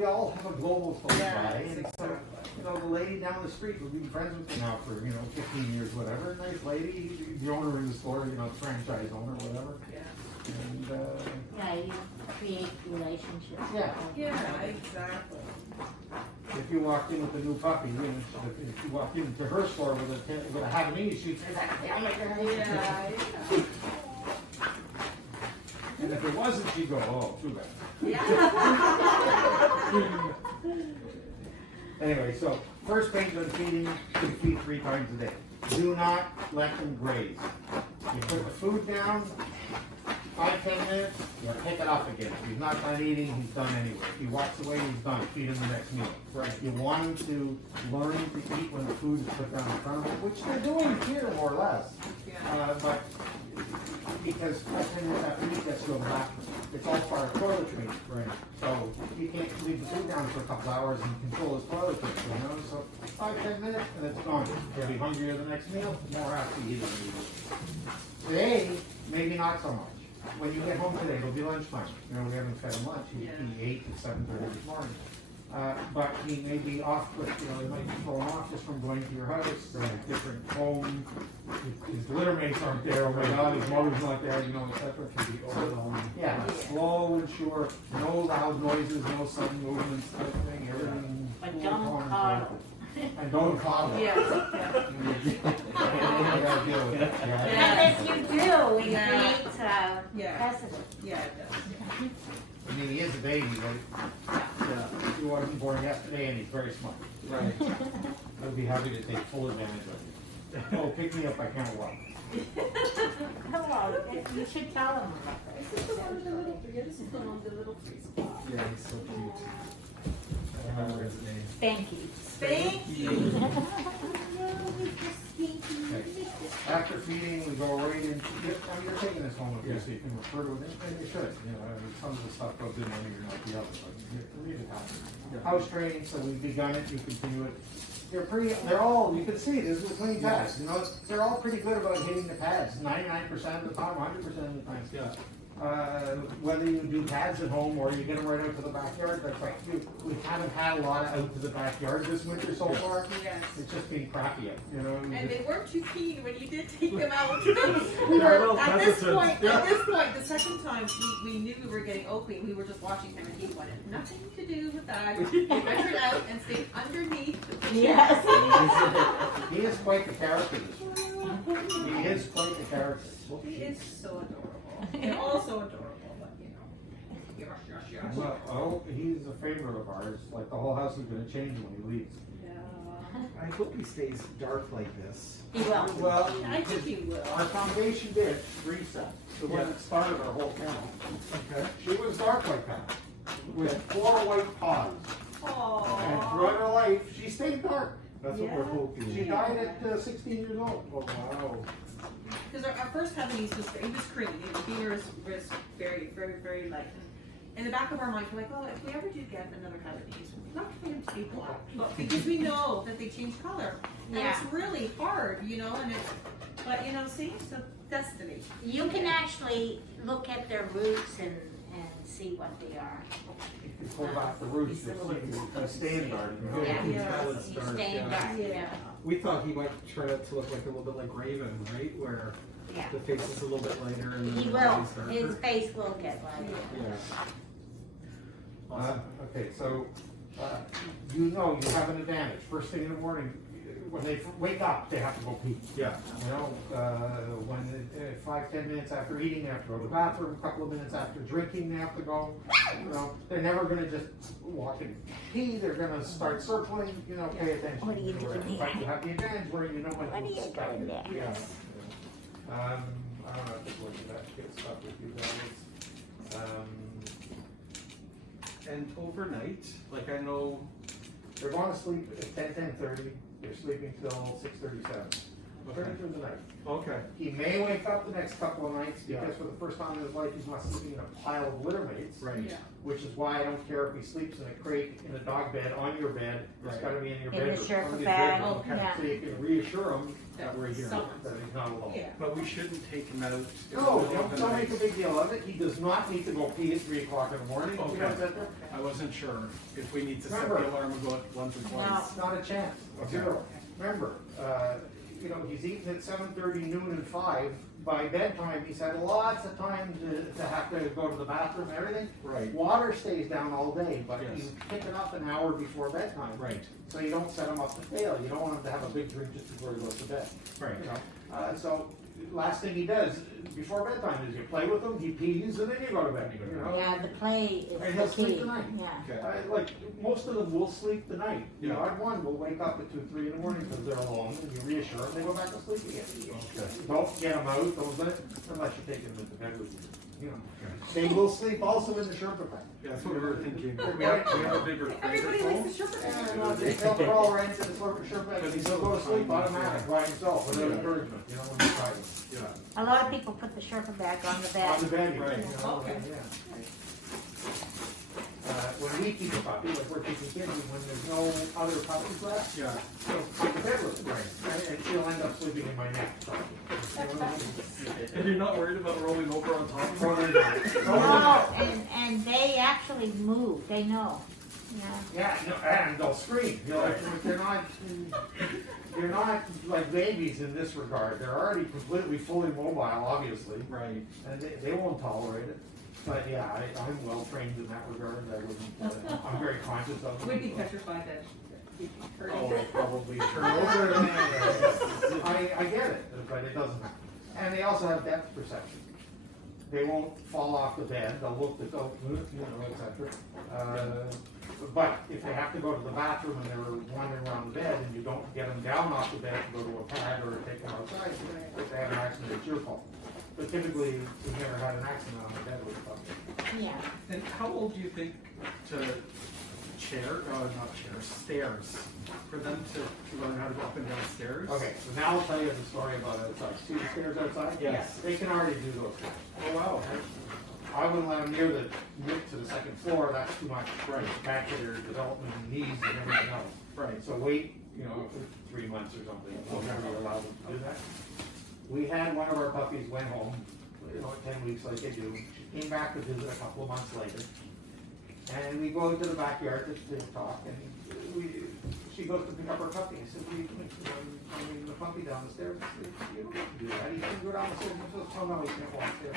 we all have a global close by, and so, exactly. you know, the lady down the street, we've been friends with her now for, 15 years, whatever, nice lady, the owner in the store, franchise owner, whatever, Yeah. and, Yeah, you create relationships. Yeah. Yeah, exactly. if you walked in with a new puppy, if you walked into her store with a Havanese, she'd say that, Yeah. and if it wasn't, she'd go, oh, too bad. Yeah. Anyway, so first thing on feeding, you feed 3 times a day. Do not let them graze. You put the food down, 5-10 minutes, you pick it up again. If he's not done eating, he's done anyway. If he walks away, he's done. Feed him the next meal. Right. You want him to learn to eat when the food is put down in front of him, which they're doing here more or less. Yeah. But because 5-10 minutes after he gets to go to the bathroom, it's all part of toiletry. Right. So he can't leave the food down for a couple hours and control his toiletry, So 5-10 minutes and it's gone. He'll be hungrier the next meal, more after you eat it. Today, maybe not so much. When you get home today, it'll be lunchtime. We haven't fed him lunch. He ate at 7:30 this morning. But he may be off with, it might be thrown off just from going to your house, different home. His litter mates aren't there, oh my God, his mother's not there, etc. Can be overwhelming. Yeah, slow and sure, no loud noises, no sudden movements, type of thing, everything. But cool, don't calm, and coddle. collected. And don't coddle. Yeah. You gotta deal with it. Yeah. Unless you do, it Yeah. creates Yeah. precedent. Yeah, it does. I mean, he is a baby, right? Yeah. He wasn't born yesterday and he's very smart. Right. I'd be happy to take full advantage of it. Oh, pick me up, I can't walk. Hello, you should tell them about This is one of the little, this is one of the little free spots. Yeah, he's so cute. I remember his name. Spanky. Spanky. Okay. After feeding, we go right in. You're taking this home with you, so you can refer to it, and you should. Some of the stuff goes in one ear, not the other, but read it out. House training, so we've begun it, you continue it. They're all, you can see, this is a clean pads. They're all pretty good about hitting the pads, 99% of the time, 100% of the time. Yeah. Whether you do pads at home or you get them right out to the backyard, that's like, we haven't had a lot of out to the backyard this winter so far. Yes. It's just been crappy out, And they weren't too keen when you did take them out. little At this hesitant. point, the second time we knew we were getting Oakley, we were just watching him and he wanted nothing to do with that. He ventured out and stayed underneath. Yes. He is quite the character this one. He is quite the character. He is so adorable. And also adorable, but Yes. Well, he's a favorite of ours. Like the whole house is going to change when he leaves. I hope he stays dark like this. He will. Well, I think he will. our foundation did reset. The one that started our whole family. Okay. She was dark like that, with 4 white paws. And Aww. throughout her life, she stayed dark. That's what we're hoping. She died at 16 years old. Oh, wow. Because our first Havanese was creamy. The beer was very, very, very light. In the back of our minds, we're like, oh, if we ever do get another Havanese, we're not going to be black. But because we know that they change color. And it's really hard, and see, so destiny. You can actually look at their roots and see what they are. If you pull back the roots, you'll see he's staying dark. Yeah. You can tell it's You dark, stay in yeah. dark, yeah. We thought he might turn out to look like a little bit like Raven, right? Where Yeah. the face is a little bit lighter and He the will, body's darker. his face will get lighter. Yeah. Awesome. Okay, so you have an advantage. First thing in the morning, when they wake up, they have to go pee. Yeah. When 5-10 minutes after eating, they have to go to the bathroom. A couple of minutes after drinking, they have to go. They're never going to just walk and pee. They're going to start circling. Pay attention. What are you doing there? But you have the advantage where you know when What are to you stop doing it. there? Yeah. I don't know if it's going to get stuck with you guys. And overnight, like I know, They're going to sleep at 10:30. They're sleeping till 6:37. Turn it through the night. Okay. He may wake up the next couple of nights because Yeah. for the first time in his life, he's not sleeping in a pile of litter mates. Right. Yeah. Which is why I don't care if he sleeps in a crate, in a dog bed, on your bed, it's Right. gotta be in your In bedroom. the Sherpa somebody's bag, bedroom, okay. yeah. So you can reassure him That we're here. Someone's- that he's not alone. Yeah. But we shouldn't take him out. in the No, middle of the don't make a night. big deal of it, he does not need to go pee at 3 o'clock in the morning. You Okay. know that? I wasn't sure if we need to set Remember. the alarm and go at once or No. twice. It's not a chance, Okay. zero. Remember, you know, he's eating at 7:30, noon and 5. By bedtime, he's had lots of time to have to go to the bathroom and everything. Right. Water stays down all day, but Yes. you pick it up an hour before bedtime. Right. So you don't set him up to fail. You don't want him to have a big drink just before he goes to bed. Right. You know, so last thing he does before bedtime is you play with him, he pees, and then you go to bed. You know? Yeah, the play And is he'll the sleep key, tonight. yeah. Okay. Like, most of them will sleep the night. You know, Yeah. I've one will wake up at 2, 3 in the morning because they're alone, and you reassure them, they go back to sleep again. Okay. Don't get them out, don't let, unless you take them into bed with you, you know. Okay. They will sleep also in the Sherpa bag. Yeah, that's what we were thinking. We have a bigger. Everybody phone. likes the Sherpa And bag. they'll crawl right into the Sherpa bag, and he'll go to sleep automatic by himself without Yeah. encouragement, you know, when you try them. Yeah. A lot of people put the Sherpa bag on the On the bed. bed, Right. you know, Okay. yeah. When we keep a puppy, like we're keeping kids, when there's no other puppies left, Yeah. she'll sleep in bed with me. And she'll end up sleeping in my neck, probably. And you're not worried about rolling over on top of her? No, and they actually move, they know, yeah. Yeah, no, and they'll scream, you know, like, they're not like babies in this regard, they're already completely fully mobile, obviously, Right. and they won't tolerate it. But yeah, I'm well trained in that regard, I wouldn't, I'm very conscious of it. Would be petrified that he'd be hurt. Oh, probably. Turn over, I get it, but it doesn't happen. And they also have depth perception. They won't fall off the bed, they'll look, they'll, you know, et cetera. But if they have to go to the bathroom and they're wandering around the bed and you don't get them down off the bed to go to a pad or take them outside, if they have an accident, it's your fault. But typically, we've never had an accident on the bed with a puppy. Yeah, And how old do you think to stairs, for them to learn how to go up and down stairs? Okay, so now I'll tell you the story about outside. See the stairs outside? Yes. They can already do those things. Oh, wow. I wouldn't let them near to the second floor, that's too much. Right. Back to their development and needs and everything else. Right. So wait, you know, for 3 months or something, we'll never allow them to do that. We had one of our puppies went home, you know, 10 weeks like they do. She came back to visit a couple of months later. And we go into the backyard to talk, and she goes to pick up her puppy. I said, I'm bringing the puppy down the stairs. I said, you don't have to do that. He can go down the stairs. He says, oh no, he can't walk stairs.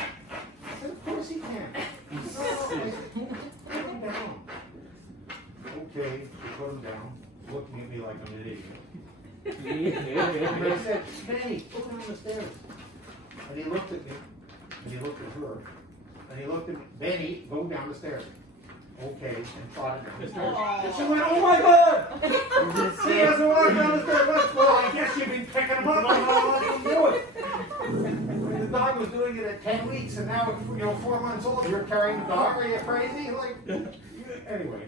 I said, of course he can. No, I said, put him down. Okay, she put him down, looking at me like I'm an idiot. And I said, Benny, go down the stairs. And he looked at me, and he looked at her, and he looked at me, Benny, go down the stairs. Okay, and trotted down the stairs. And she went, oh my God! She hasn't walked down the stairs. Well, I guess you've been picking him up. I'm not letting him do it. The dog was doing it at 10 weeks, and now, you know, 4 months old, you're carrying the dog. Are you crazy? Like, anyway,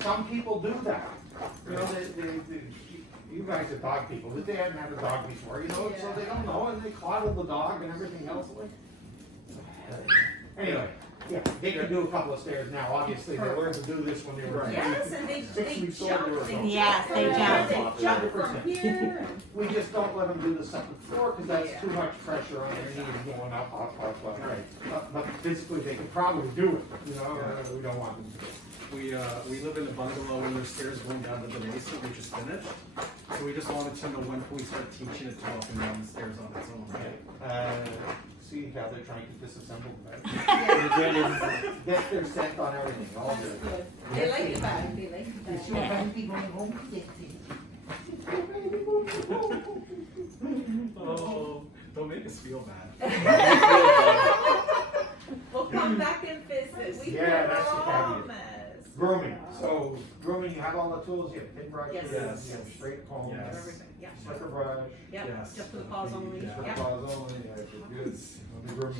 some people do that. You know, you guys are dog people. They hadn't had a dog before, you know, so they don't know, and they coddle the dog and everything else. Anyway, yeah, they can do a couple of stairs now. Obviously, they learned to do this when they were Yes, and they 6 weeks old. jump. They were They Yes, they jump. They jump from here. We just don't let them do the second floor because that's too much pressure on their knees going up. But physically, they can probably do it, you know, we don't want them to do it. We live in a bungalow and there's stairs going down to the basement, we just finished. So we just wanted to know when can we start teaching it to go up and down the stairs on its own, right? See how they're trying to disassemble the bag? Get their scent on everything, all good. Good. They like the bag, they like the Is bag. your baby going home? Oh, don't make us feel bad. We'll come back and visit. We Yeah, that's the caveat. promise. Grooming, so grooming, you have all the tools, you have pin brushes, Yes. you have straight combs, Yes. Everything, yeah. slicker brush, Yep, Yes. just for the paws only, Yeah. strip yeah. claws only, yeah, good. Yes. The grooming